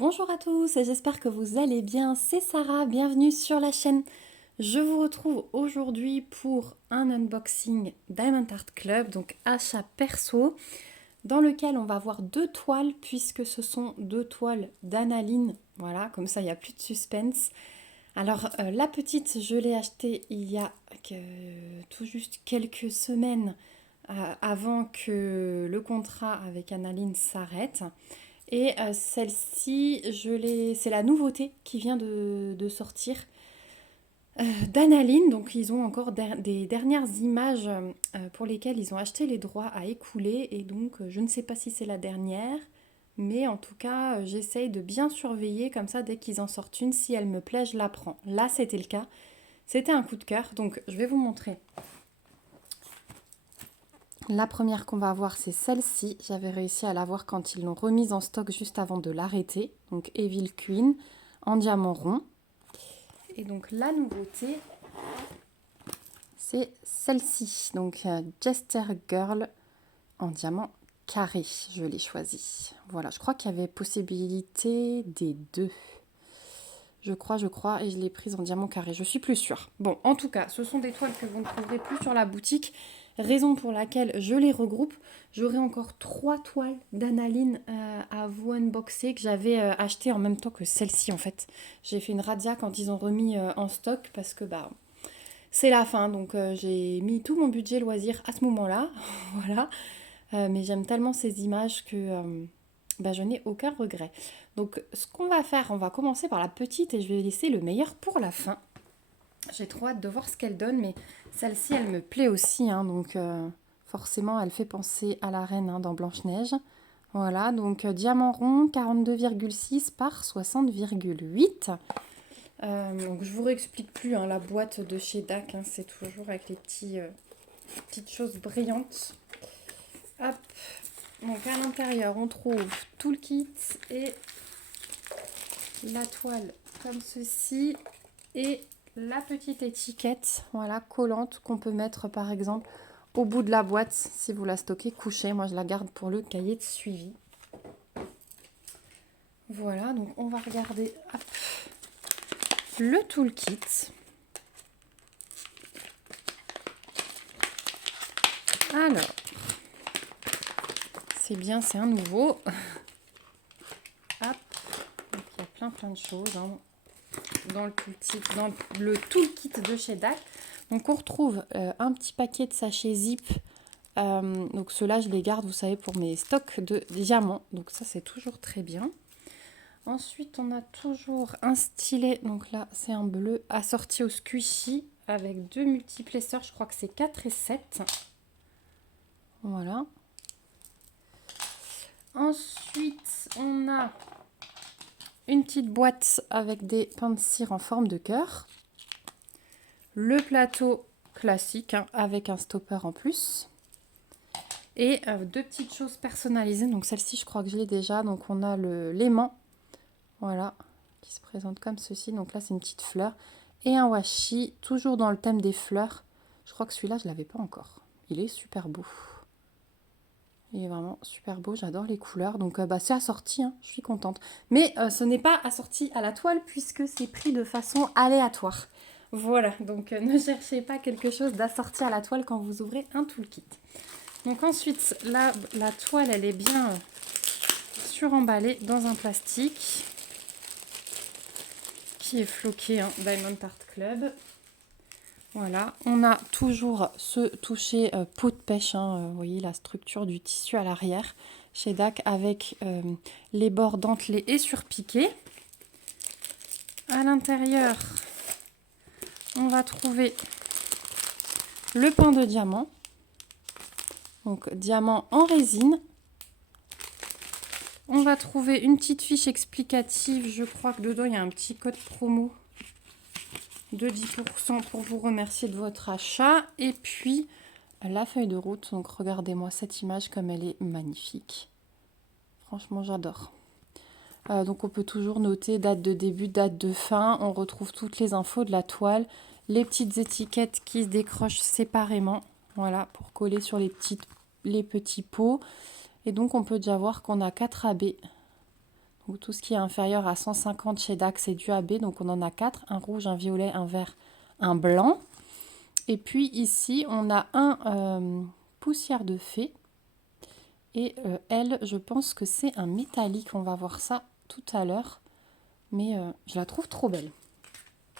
Bonjour à tous, j'espère que vous allez bien. C'est Sarah, bienvenue sur la chaîne. Je vous retrouve aujourd'hui pour un unboxing Diamond Art Club, donc achat perso, dans lequel on va voir deux toiles puisque ce sont deux toiles d'Analine. Voilà, comme ça il n'y a plus de suspense. Alors la petite, je l'ai achetée il y a tout juste quelques semaines avant que le contrat avec Analine s'arrête. Et celle-ci, c'est la nouveauté qui vient de sortir d'Analine. Donc ils ont encore des dernières images pour lesquelles ils ont acheté les droits à écouler. Et donc je ne sais pas si c'est la dernière. Mais en tout cas, j'essaye de bien surveiller comme ça dès qu'ils en sortent une. Si elle me plaît, je la prends. Là, c'était le cas. C'était un coup de cœur. Donc je vais vous montrer. La première qu'on va voir, c'est celle-ci. J'avais réussi à l'avoir quand ils l'ont remise en stock juste avant de l'arrêter. Donc Evil Queen en diamant rond. Et donc la nouveauté, c'est celle-ci. Donc Jester Girl en diamant carré. Je l'ai choisi. Voilà, je crois qu'il y avait possibilité des deux. Je crois, et je l'ai prise en diamant carré. Je suis plus sûre. Bon, en tout cas, ce sont des toiles que vous ne trouverez plus sur la boutique. Raison pour laquelle je les regroupe. J'aurai encore 3 toiles d'Analine à vous unboxer que j'avais acheté en même temps que celle-ci en fait. J'ai fait une razzia quand ils ont remis en stock parce que c'est la fin. Donc j'ai mis tout mon budget loisir à ce moment-là. Voilà. Mais j'aime tellement ces images que je n'ai aucun regret. Donc ce qu'on va faire, on va commencer par la petite et je vais laisser le meilleur pour la fin. J'ai trop hâte de voir ce qu'elle donne, mais celle-ci, elle me plaît aussi. Donc forcément, elle fait penser à la reine dans Blanche-Neige. Voilà, donc diamant rond, 42,6 par 60,8. Donc je vous réexplique plus la boîte de chez DAC. C'est toujours avec les petites choses brillantes. Hop. Donc à l'intérieur, on trouve tout le kit et la toile comme ceci et la petite étiquette, voilà, collante qu'on peut mettre par exemple au bout de la boîte si vous la stockez couchée. Moi, je la garde pour le cahier de suivi. Voilà, donc on va regarder le toolkit. Alors, c'est bien, c'est un nouveau. Hop, donc il y a plein de choses dans le toolkit de chez DAC. Donc on retrouve un petit paquet de sachets zip. Donc ceux-là, je les garde, vous savez, pour mes stocks de diamants. Donc ça, c'est toujours très bien. Ensuite, on a toujours un stylet. Donc là, c'est un bleu assorti au squishy avec 2 multiplesseurs. Je crois que c'est 4 et 7. Voilà. Ensuite, on a une petite boîte avec des pains de cire en forme de cœur. Le plateau classique avec un stopper en plus. Et 2 petites choses personnalisées. Donc celle-ci, je crois que je l'ai déjà. Donc on a l'aimant. Voilà. Qui se présente comme ceci. Donc là, c'est une petite fleur. Et un washi. Toujours dans le thème des fleurs. Je crois que celui-là, je ne l'avais pas encore. Il est super beau. Il est vraiment super beau. J'adore les couleurs. Donc c'est assorti. Je suis contente. Mais ce n'est pas assorti à la toile puisque c'est pris de façon aléatoire. Voilà. Donc ne cherchez pas quelque chose d'assorti à la toile quand vous ouvrez un toolkit. Donc ensuite, là, la toile, elle est bien suremballée dans un plastique qui est floqué Diamond Art Club. Voilà, on a toujours ce toucher peau de pêche, vous voyez la structure du tissu à l'arrière chez DAC avec les bords dentelés et surpiqués. À l'intérieur, on va trouver le pain de diamant. Donc diamant en résine. On va trouver une petite fiche explicative. Je crois que dedans il y a un petit code promo de 10% pour vous remercier de votre achat. Et puis la feuille de route. Donc regardez-moi cette image comme elle est magnifique. Franchement j'adore. Donc on peut toujours noter date de début, date de fin. On retrouve toutes les infos de la toile. Les petites étiquettes qui se décrochent séparément. Voilà, pour coller sur les petits pots. Et donc on peut déjà voir qu'on a 4 AB. ou tout ce qui est inférieur à 150 chez DAX, c'est du AB. Donc on en a 4, un rouge, un violet, un vert, un blanc. Et puis ici, on a un poussière de fée. Et elle, je pense que c'est un métallique. On va voir ça tout à l'heure. Mais je la trouve trop belle.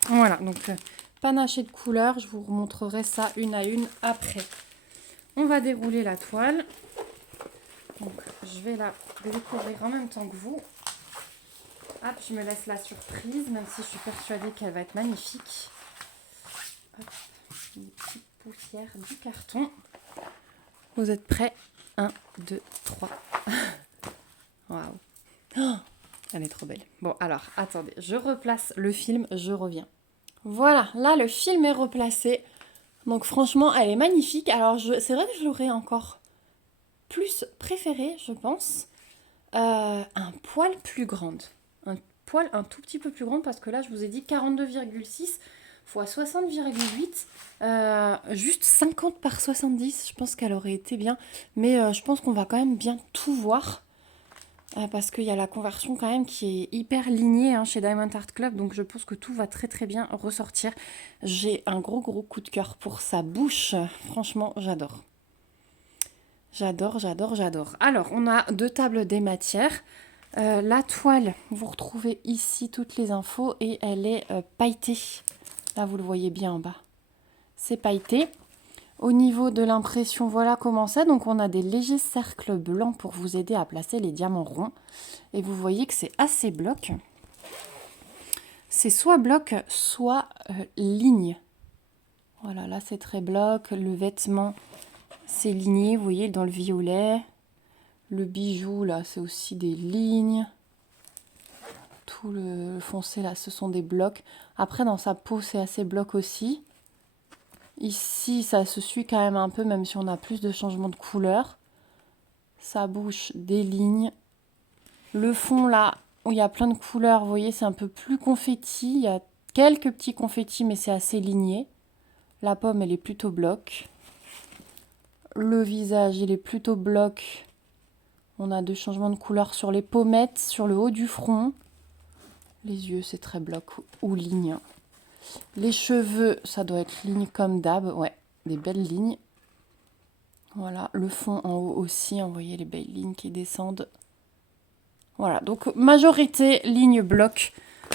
Voilà, donc panaché de couleurs. Je vous remontrerai ça une à une après. On va dérouler la toile. Donc, je vais la découvrir en même temps que vous. Hop, je me laisse la surprise, même si je suis persuadée qu'elle va être magnifique. Hop, une petite poussière du carton. Vous êtes prêts? 1, 2, 3. Waouh. Oh, elle est trop belle. Bon, alors, attendez, je replace le film, je reviens. Voilà, là, le film est replacé. Donc, franchement, elle est magnifique. Alors, c'est vrai que je l'aurais encore plus préférée, je pense. Un poil plus grande. Un poil un tout petit peu plus grande parce que là, je vous ai dit 42,6 fois 60,8. Juste 50 par 70, je pense qu'elle aurait été bien. Mais je pense qu'on va quand même bien tout voir. Parce qu'il y a la conversion quand même qui est hyper lignée chez Diamond Art Club. Donc je pense que tout va très très bien ressortir. J'ai un gros coup de cœur pour sa bouche. Franchement, j'adore. J'adore. Alors, on a 2 tables des matières. La toile, vous retrouvez ici toutes les infos et elle est pailletée. Là, vous le voyez bien en bas. C'est pailleté. Au niveau de l'impression, voilà comment c'est. Donc, on a des légers cercles blancs pour vous aider à placer les diamants ronds. Et vous voyez que c'est assez bloc. C'est soit bloc, soit ligne. Voilà, là, c'est très bloc. Le vêtement, c'est ligné, vous voyez, dans le violet. Le bijou, là, c'est aussi des lignes. Tout le foncé, là, ce sont des blocs. Après, dans sa peau, c'est assez bloc aussi. Ici, ça se suit quand même un peu, même si on a plus de changements de couleur. Sa bouche, des lignes. Le fond, là, où il y a plein de couleurs, vous voyez, c'est un peu plus confetti. Il y a quelques petits confettis, mais c'est assez ligné. La pomme, elle est plutôt bloc. Le visage, il est plutôt bloc. On a 2 changements de couleur sur les pommettes, sur le haut du front. Les yeux, c'est très bloc ou ligne. Les cheveux, ça doit être ligne comme d'hab. Ouais, des belles lignes. Voilà, le fond en haut aussi. Vous voyez les belles lignes qui descendent. Voilà, donc majorité ligne bloc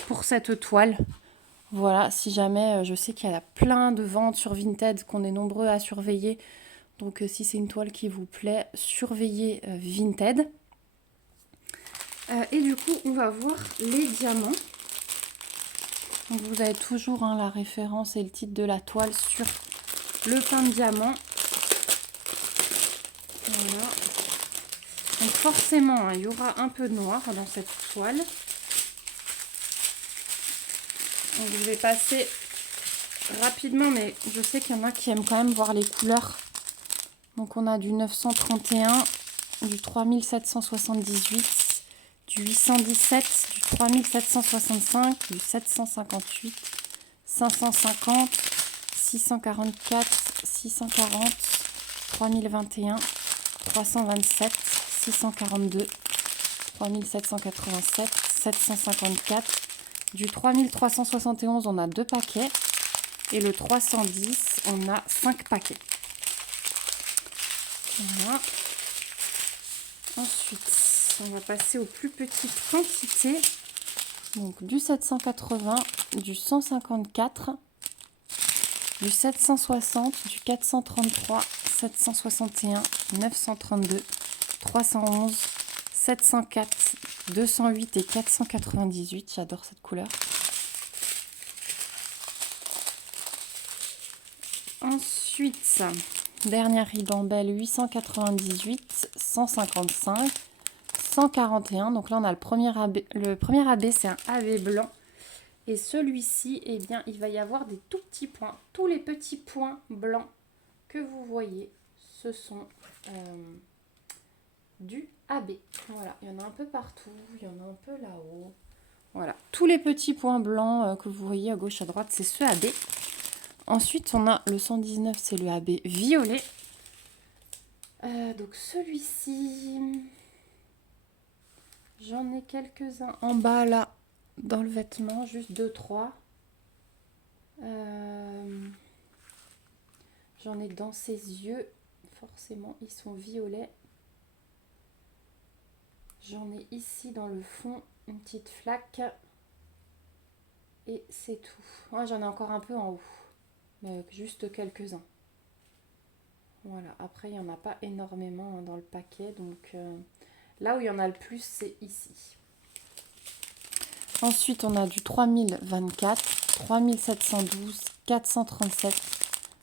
pour cette toile. Voilà, si jamais, je sais qu'il y a plein de ventes sur Vinted, qu'on est nombreux à surveiller. Donc si c'est une toile qui vous plaît, surveillez Vinted. Et du coup, on va voir les diamants. Donc vous avez toujours la référence et le titre de la toile sur le pain de diamant. Voilà. Donc forcément, il y aura un peu de noir dans cette toile. Donc je vais passer rapidement, mais je sais qu'il y en a qui aiment quand même voir les couleurs. Donc on a du 931, du 3778, du 817, du 3765, du 758, 550, 644, 640, 3021, 327, 642, 3787, 754. Du 3371, on a 2 paquets. Et le 310, on a 5 paquets. Voilà. Ensuite, on va passer aux plus petites quantités. Donc du 780, du 154, du 760, du 433, 761, 932, 311, 704, 208 et 498. J'adore cette couleur. Ensuite, dernière ribambelle, 898, 155, 141. Donc là, on a le premier AB. Le premier AB, c'est un AB blanc. Et celui-ci, eh bien, il va y avoir des tout petits points. Tous les petits points blancs que vous voyez, ce sont du AB. Voilà, il y en a un peu partout, il y en a un peu là-haut. Voilà, tous les petits points blancs que vous voyez à gauche, à droite, c'est ce AB. Ensuite, on a le 119, c'est le AB violet. Donc celui-ci, J'en ai quelques-uns en bas là, dans le vêtement, juste 2-3. J'en ai dans ses yeux, forcément ils sont violets. J'en ai ici dans le fond une petite flaque. Et c'est tout. Ouais, j'en ai encore un peu en haut, mais juste quelques-uns. Voilà, après il n'y en a pas énormément dans le paquet, donc là où il y en a le plus, c'est ici. Ensuite, on a du 3024, 3712, 437,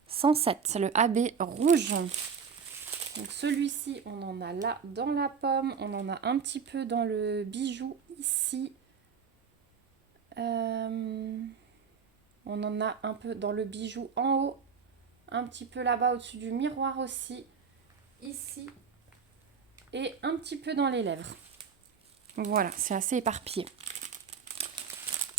107, le AB rouge. Donc celui-ci, on en a là dans la pomme, on en a un petit peu dans le bijou ici. On en a un peu dans le bijou en haut, un petit peu là-bas au-dessus du miroir aussi, ici, et un petit peu dans les lèvres. Voilà, c'est assez éparpillé.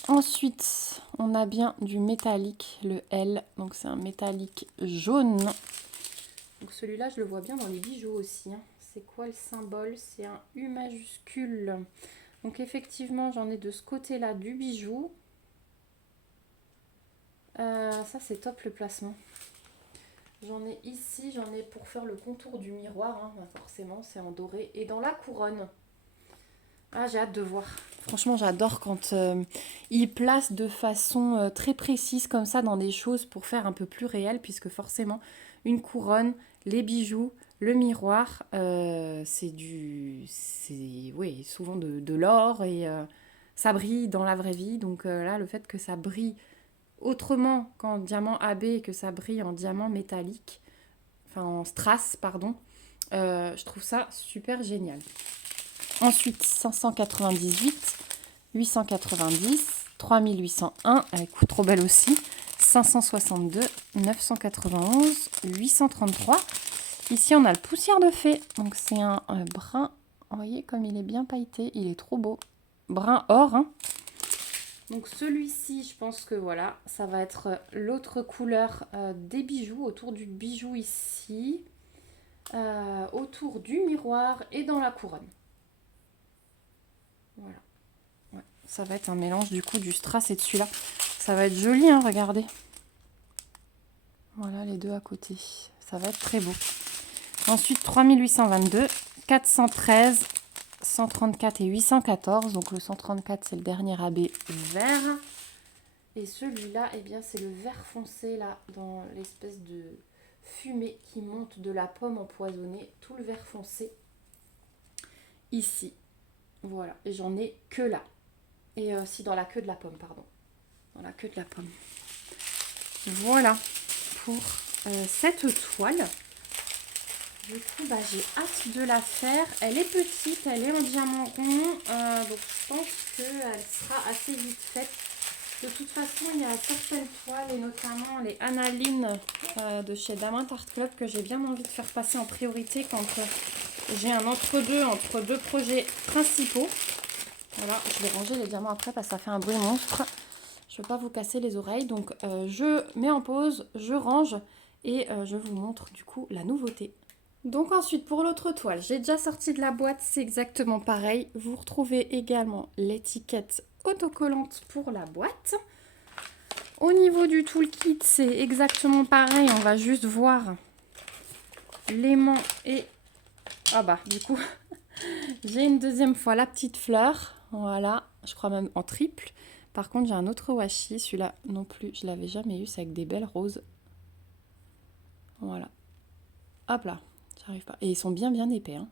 Ensuite, on a bien du métallique, le L, donc c'est un métallique jaune. Donc celui-là, je le vois bien dans les bijoux aussi. C'est quoi le symbole? C'est un U majuscule. Donc effectivement, j'en ai de ce côté-là du bijou. Ça, c'est top le placement. J'en ai ici, j'en ai pour faire le contour du miroir. Forcément, c'est en doré. Et dans la couronne. Ah, j'ai hâte de voir. Franchement, j'adore quand ils placent de façon très précise comme ça dans des choses pour faire un peu plus réel, puisque forcément, une couronne, les bijoux, le miroir, c'est oui, souvent de l'or et ça brille dans la vraie vie. Donc là, le fait que ça brille autrement qu'en diamant AB et que ça brille en diamant métallique, enfin en strass, pardon, je trouve ça super génial. Ensuite, 598, 890, 3801, elle est trop belle aussi, 562, 991, 833. Ici, on a le poussière de fée. Donc, c'est un brun. Vous voyez comme il est bien pailleté. Il est trop beau. Brun or. Donc, celui-ci, je pense que voilà, ça va être l'autre couleur des bijoux. Autour du bijou ici. Autour du miroir et dans la couronne. Voilà. Ouais, ça va être un mélange du coup du strass et de celui-là. Ça va être joli, hein, regardez. Voilà les deux à côté. Ça va être très beau. Ensuite, 3822, 413, 134 et 814. Donc le 134, c'est le dernier AB vert. Et celui-là, eh bien, c'est le vert foncé, là, dans l'espèce de fumée qui monte de la pomme empoisonnée. Tout le vert foncé. Ici. Voilà. Et j'en ai que là. Et aussi dans la queue de la pomme, pardon. Dans la queue de la pomme. Voilà pour cette toile. Du coup, j'ai hâte de la faire. Elle est petite, elle est en diamant rond. Donc je pense qu'elle sera assez vite faite. De toute façon, il y a certaines toiles, et notamment les Analine de chez Damant Art Club, que j'ai bien envie de faire passer en priorité quand j'ai un entre-deux entre deux projets principaux. Voilà, je vais ranger les diamants après parce que ça fait un bruit monstre. Je ne veux pas vous casser les oreilles, donc je mets en pause, je range et je vous montre du coup la nouveauté. Donc ensuite pour l'autre toile, j'ai déjà sorti de la boîte, c'est exactement pareil. Vous retrouvez également l'étiquette autocollante pour la boîte. Au niveau du toolkit, c'est exactement pareil, on va juste voir l'aimant et... Ah bah du coup, j'ai une deuxième fois la petite fleur, voilà, je crois même en triple. Par contre, j'ai un autre washi, celui-là non plus, je l'avais jamais eu, c'est avec des belles roses. Voilà. Hop là, j'arrive pas. Et ils sont bien épais, hein.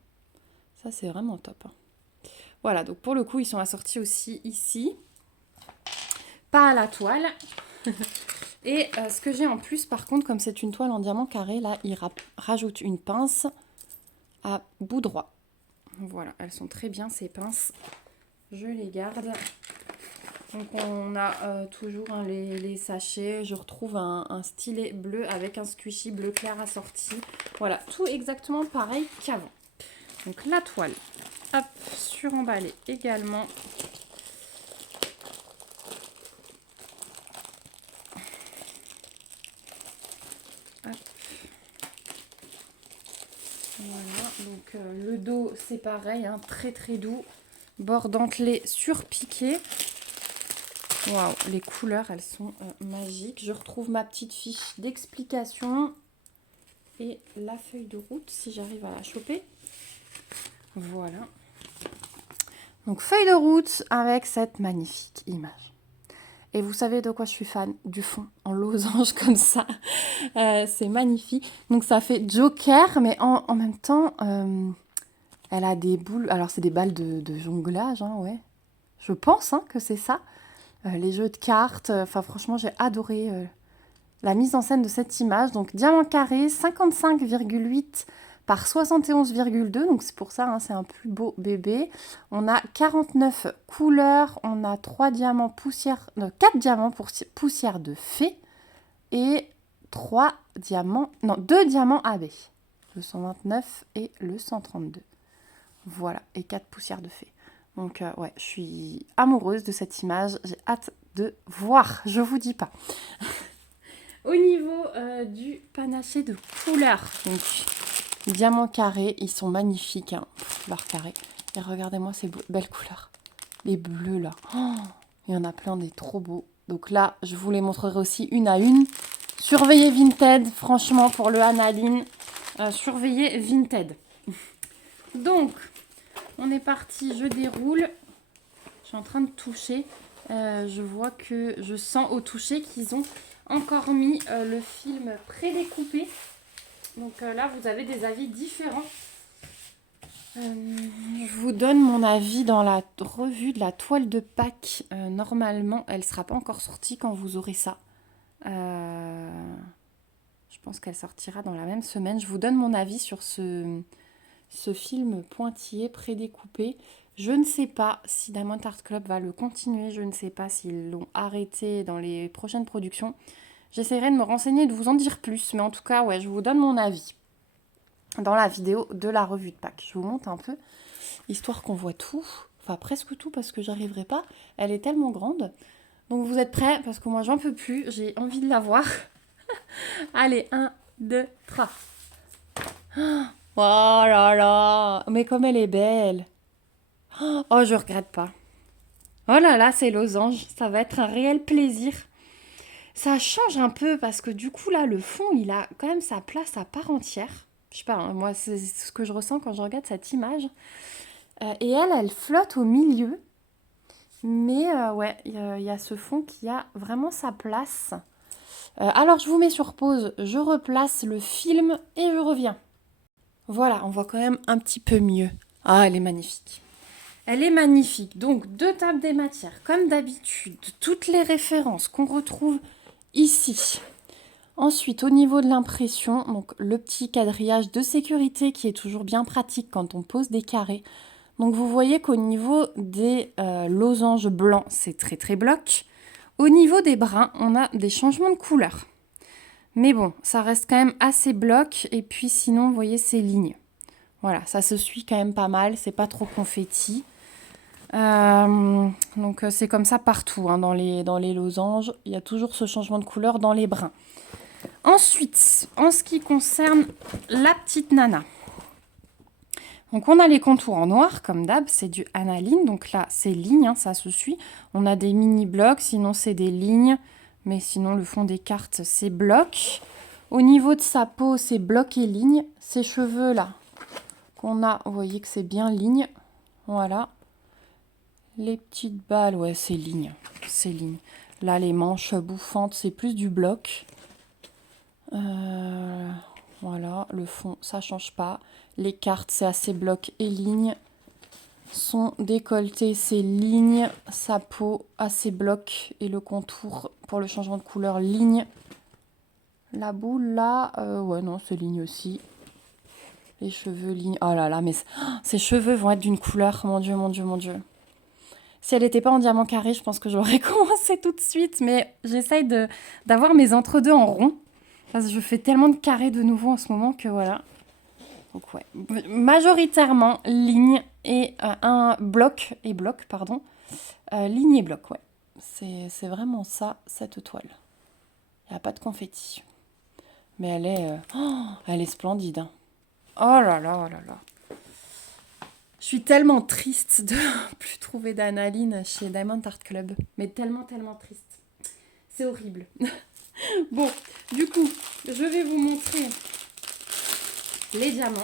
Ça, c'est vraiment top. Voilà, donc pour le coup, ils sont assortis aussi ici. Pas à la toile. Et ce que j'ai en plus, par contre, comme c'est une toile en diamant carré, là, ils rajoutent une pince à bout droit. Voilà, elles sont très bien, ces pinces. Je les garde. Donc on a toujours les sachets. Je retrouve un stylet bleu avec un squishy bleu clair assorti. Voilà, tout exactement pareil qu'avant. Donc la toile, hop, suremballée également. Hop. Voilà, donc le dos c'est pareil, hein, très très doux. bord dentelé surpiqué. Waouh, les couleurs, elles sont magiques. Je retrouve ma petite fiche d'explication et la feuille de route, si j'arrive à la choper. Voilà. Donc, feuille de route avec cette magnifique image. Et vous savez de quoi je suis fan? Du fond en losange comme ça. C'est magnifique. Donc, ça fait Joker, mais en même temps, elle a des boules. Alors, c'est des balles de jonglage, hein, ouais. Je pense que c'est ça. Les jeux de cartes. Enfin, franchement, j'ai adoré la mise en scène de cette image. Donc, diamant carré, 55,8 par 71,2. Donc, c'est pour ça, hein, c'est un plus beau bébé. On a 49 couleurs. On a 4 diamants poussière de fée. Et 2 diamants AB. Le 129 et le 132. Voilà, et 4 poussières de fée. Donc, ouais, je suis amoureuse de cette image. J'ai hâte de voir, je vous dis pas. Au niveau du panaché de couleurs, donc, les diamants carrés, ils sont magnifiques, hein, leurs carrés. Et regardez-moi ces belles couleurs. Les bleus, là. Oh, il y en a plein, des trop beaux. Donc là, je vous les montrerai aussi une à une. Surveillez Vinted, franchement, pour le Analine. Surveillez Vinted. Donc, on est parti, je déroule. Je suis en train de toucher. Je vois que je sens au toucher qu'ils ont encore mis le film prédécoupé. Donc là, vous avez des avis différents. Je vous donne mon avis dans la revue de la toile de Pâques. Normalement, elle ne sera pas encore sortie quand vous aurez ça. Je pense qu'elle sortira dans la même semaine. Je vous donne mon avis sur ce film pointillé, prédécoupé. Je ne sais pas si Diamond Art Club va le continuer. Je ne sais pas s'ils l'ont arrêté dans les prochaines productions. J'essaierai de me renseigner et de vous en dire plus. Mais en tout cas, ouais, je vous donne mon avis dans la vidéo de la revue de Pâques. Je vous montre un peu, histoire qu'on voit tout. Enfin, presque tout, parce que j'arriverai pas. Elle est tellement grande. Donc, vous êtes prêts? Parce que moi, j'en peux plus. J'ai envie de la voir. Allez, 1, 2, 3. Oh là là! Mais comme elle est belle! Oh, je regrette pas. Oh là là, c'est losange. Ça va être un réel plaisir. Ça change un peu parce que du coup, là, le fond, il a quand même sa place à part entière. Je sais pas, hein, moi, c'est ce que je ressens quand je regarde cette image. Et elle flotte au milieu. Mais ouais, il y a ce fond qui a vraiment sa place. Alors, je vous mets sur pause. Je replace le film et je reviens. Voilà, on voit quand même un petit peu mieux. Ah, elle est magnifique. Elle est magnifique. Donc, 2 tables des matières, comme d'habitude. Toutes les références qu'on retrouve ici. Ensuite, au niveau de l'impression, donc le petit quadrillage de sécurité qui est toujours bien pratique quand on pose des carrés. Donc, vous voyez qu'au niveau des losanges blancs, c'est très très bloc. Au niveau des brins, on a des changements de couleur. Mais bon, ça reste quand même assez bloc. Et puis sinon, vous voyez ces lignes. Voilà, ça se suit quand même pas mal. C'est pas trop confetti. Donc c'est comme ça partout, hein, dans les losanges. Il y a toujours ce changement de couleur dans les brins. Ensuite, en ce qui concerne la petite nana. Donc on a les contours en noir, comme d'hab, c'est du analine. Donc là, c'est ligne, hein, ça se suit. On a des mini-blocs, sinon c'est des lignes. Mais sinon, le fond des cartes, c'est bloc. Au niveau de sa peau, c'est bloc et ligne. Ses cheveux, là, qu'on a, vous voyez que c'est bien ligne. Voilà. Les petites balles, ouais, c'est ligne. C'est ligne. Là, les manches bouffantes, c'est plus du bloc. Voilà, le fond, ça change pas. Les cartes, c'est assez bloc et ligne. Son décolleté, c'est ligne. Sa peau, assez bloc. Et le contour, pour le changement de couleur, ligne. La boule, là, ouais, non, c'est ligne aussi. Les cheveux, ligne. Oh là là, mais ces cheveux vont être d'une couleur. Mon Dieu, mon Dieu, mon Dieu. Si elle n'était pas en diamant carré, je pense que j'aurais commencé tout de suite. Mais j'essaye d'avoir mes entre-deux en rond. Parce que je fais tellement de carrés de nouveau en ce moment que voilà. Donc ouais, majoritairement ligne et un bloc et bloc, pardon. Ligne et bloc, ouais. C'est vraiment ça, cette toile. Il n'y a pas de confetti. Mais elle est splendide. Hein. Oh là là, oh là là. Je suis tellement triste de plus trouver d'analine chez Diamond Art Club. Mais tellement, tellement triste. C'est horrible. Bon, du coup, je vais vous montrer les diamants.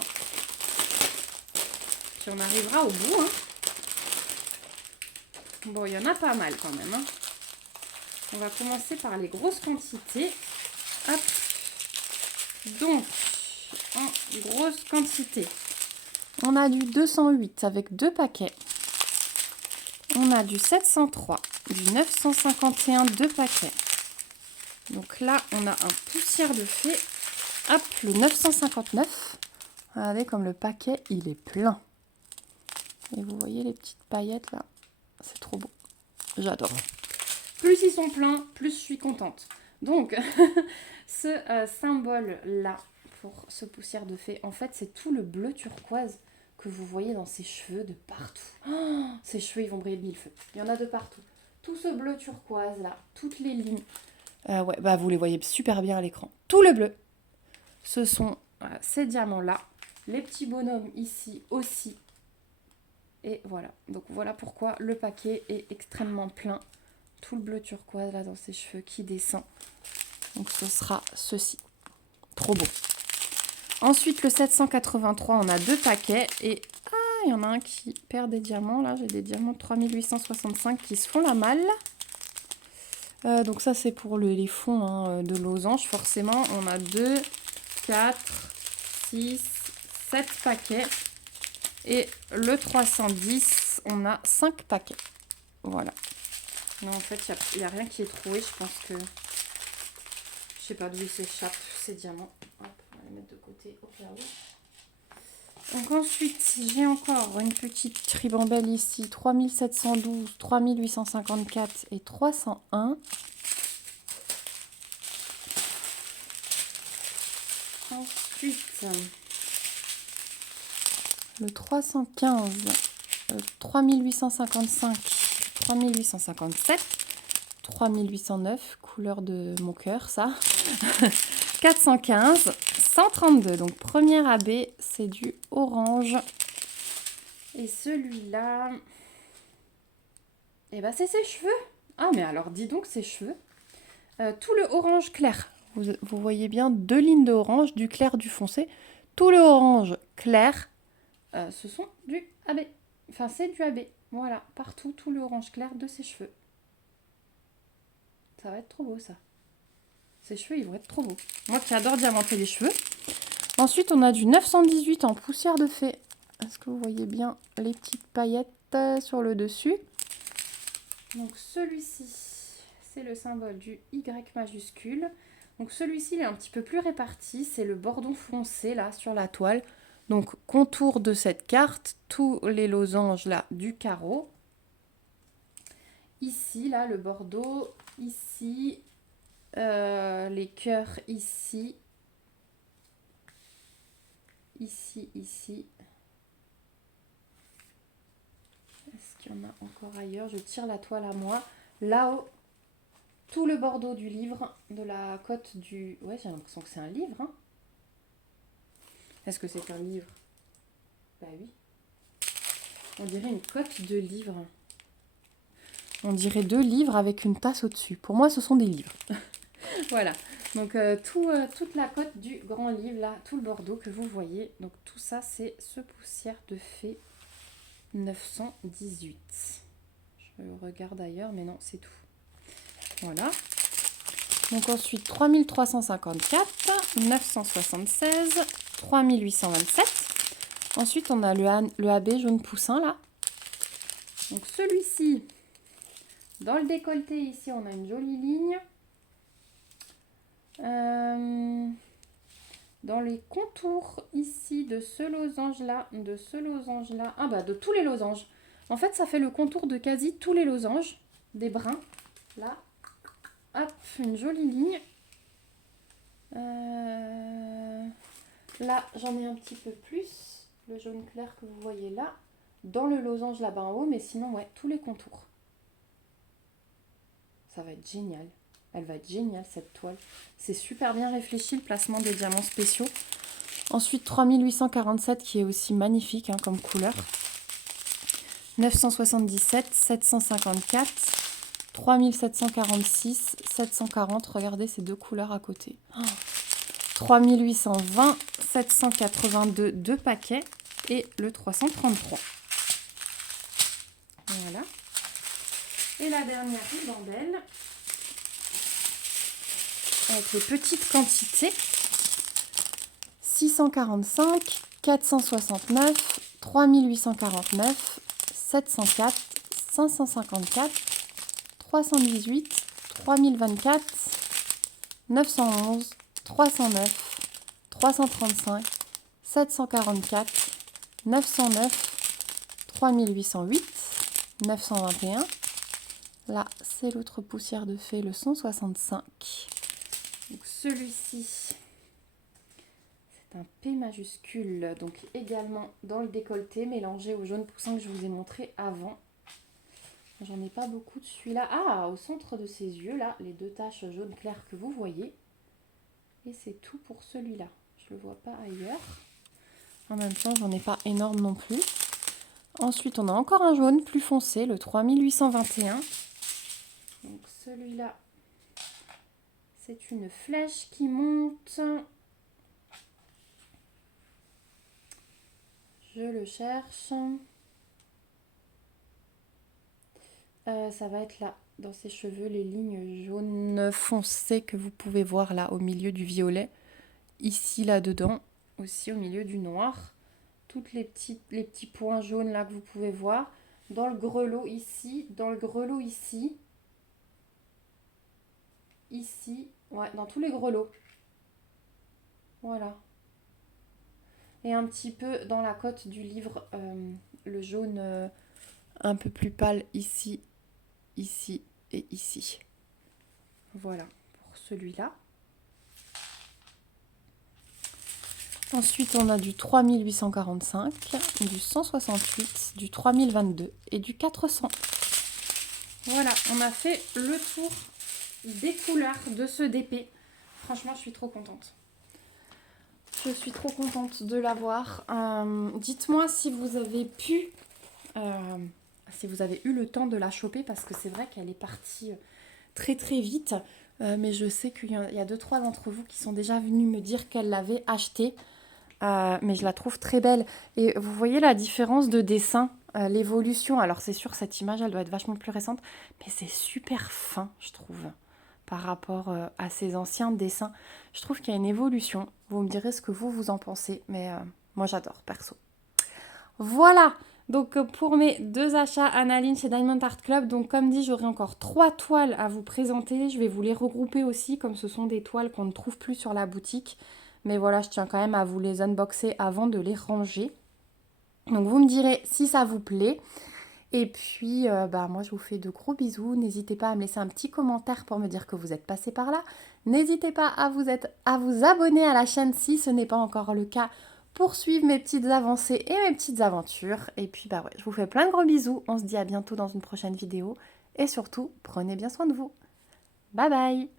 Puis on arrivera au bout. Hein. Bon, il y en a pas mal quand même. Hein. On va commencer par les grosses quantités. Hop. Donc, en grosse quantité, on a du 208 avec 2 paquets. On a du 703, du 951, 2 paquets. Donc là, on a un poussière de fée. Hop, le 959. Regardez comme le paquet, il est plein. Et vous voyez les petites paillettes là. C'est trop beau. J'adore. Plus ils sont pleins, plus je suis contente. Donc, ce symbole-là, pour ce poussière de fée, en fait, c'est tout le bleu turquoise que vous voyez dans ses cheveux de partout. Oh, ses cheveux, ils vont briller de mille feux. Il y en a de partout. Tout ce bleu turquoise là, toutes les lignes. Ouais, bah vous les voyez super bien à l'écran. Tout le bleu. Ce sont ces diamants-là. Les petits bonhommes ici aussi. Et voilà. Donc voilà pourquoi le paquet est extrêmement plein. Tout le bleu turquoise là dans ses cheveux qui descend. Donc ce sera ceci. Trop beau. Ensuite le 783, on a 2 paquets. Et il y en a un qui perd des diamants. Là, j'ai des diamants de 3865 qui se font la malle. Donc ça c'est pour les fonds hein, de losange. Forcément, on a 2, 4, 6, 7 paquets. Et le 310, on a 5 paquets. Voilà. Non, en fait, il n'y a rien qui est troué. Je pense que... Je sais pas d'où ils s'échappent, ces diamants. Hop, on va les mettre de côté au cas où. Donc ensuite, j'ai encore une petite ribambelle ici. 3712, 3854 et 301. Ensuite, le 315, 3855, 3857, 3809, couleur de mon cœur, ça. 415, 132. Donc, premier AB, c'est du orange. Et celui-là, eh ben, c'est ses cheveux. Ah, mais alors, dis donc, ses cheveux. Tout le orange clair. Vous voyez bien 2 lignes d'orange, du clair, du foncé. Tout le orange clair, ce sont du AB. Enfin, c'est du AB. Voilà, partout, tout le orange clair de ses cheveux. Ça va être trop beau, ça. Ses cheveux, ils vont être trop beaux. Moi qui adore diamanter les cheveux. Ensuite, on a du 918 en poussière de fée. Est-ce que vous voyez bien les petites paillettes sur le dessus? Donc, celui-ci, c'est le symbole du Y majuscule. Donc, celui-ci, il est un petit peu plus réparti. C'est le bordon foncé, là, sur la toile. Donc, contour de cette carte, tous les losanges, là, du carreau. Ici, là, le bordeaux. Ici, les cœurs ici. Ici, ici. Est-ce qu'il y en a encore ailleurs? Je tire la toile à moi. Là-haut, tout le bordeaux du livre, de la cote du... Ouais, j'ai l'impression que c'est un livre. Hein. Est-ce que c'est un livre? Bah oui. On dirait une cote de livre. On dirait 2 livres avec une tasse au-dessus. Pour moi, ce sont des livres. Voilà. Donc, toute la cote du grand livre, là, tout le bordeaux que vous voyez. Donc, tout ça, c'est ce poussière de fée 918. Je regarde ailleurs, mais non, c'est tout. Voilà. Donc, ensuite, 3354, 976, 3827. Ensuite, on a le AB jaune poussin, là. Donc, celui-ci, dans le décolleté, ici, on a une jolie ligne. Dans les contours ici de ce losange-là, de tous les losanges. En fait, ça fait le contour de quasi tous les losanges, des brins. Là, hop, une jolie ligne. Là, j'en ai un petit peu plus, le jaune clair que vous voyez là, dans le losange là-bas en haut, mais sinon, ouais, tous les contours. Ça va être génial. Elle va être géniale, cette toile. C'est super bien réfléchi, le placement des diamants spéciaux. Ensuite, 3847, qui est aussi magnifique hein, comme couleur. 977, 754, 3746, 740. Regardez ces deux couleurs à côté. 3820, 782, deux paquets et le 333. Voilà. Et la dernière ribambelle avec les petites quantités. 645, 469, 3849, 704, 554, 318, 3024, 911, 309, 335, 744, 909, 3808, 921. Là, c'est l'autre poussière de fée, le 165. Donc celui-ci, c'est un P majuscule, donc également dans le décolleté, mélangé au jaune poussin que je vous ai montré avant. J'en ai pas beaucoup de celui-là. Ah, au centre de ses yeux, là, les deux taches jaune clair que vous voyez. Et c'est tout pour celui-là. Je le vois pas ailleurs. En même temps, j'en ai pas énorme non plus. Ensuite, on a encore un jaune plus foncé, le 3821. Donc celui-là, c'est une flèche qui monte. Je le cherche. Ça va être là, dans ses cheveux, les lignes jaunes foncées que vous pouvez voir là au milieu du violet. Ici, là-dedans, aussi au milieu du noir. Toutes les petits points jaunes là que vous pouvez voir. Dans le grelot ici, dans le grelot ici. Ici, ouais, dans tous les grelots. Voilà. Et un petit peu dans la cote du livre, le jaune un peu plus pâle ici, ici et ici. Voilà pour celui-là. Ensuite, on a du 3845, du 168, du 3022 et du 400. Voilà, on a fait le tour des couleurs de ce DP. Franchement, je suis trop contente. Je suis trop contente de l'avoir. Dites-moi si vous avez pu, si vous avez eu le temps de la choper, parce que c'est vrai qu'elle est partie très très vite. Mais je sais qu'il y a 2-3 d'entre vous qui sont déjà venus me dire qu'elles l'avaient achetée. Mais je la trouve très belle. Et vous voyez la différence de dessin, l'évolution. Alors c'est sûr, cette image, elle doit être vachement plus récente, mais c'est super fin, je trouve, par rapport à ces anciens dessins. Je trouve qu'il y a une évolution. Vous me direz ce que vous en pensez, mais moi j'adore, perso. Voilà, donc pour mes 2 achats Annaline chez Diamond Art Club, donc comme dit, j'aurai encore 3 toiles à vous présenter. Je vais vous les regrouper aussi, comme ce sont des toiles qu'on ne trouve plus sur la boutique. Mais voilà, je tiens quand même à vous les unboxer avant de les ranger. Donc vous me direz si ça vous plaît. Et puis, moi je vous fais de gros bisous. N'hésitez pas à me laisser un petit commentaire pour me dire que vous êtes passé par là. N'hésitez pas à vous abonner à la chaîne si ce n'est pas encore le cas, pour suivre mes petites avancées et mes petites aventures. Et puis, je vous fais plein de gros bisous. On se dit à bientôt dans une prochaine vidéo. Et surtout, prenez bien soin de vous. Bye bye!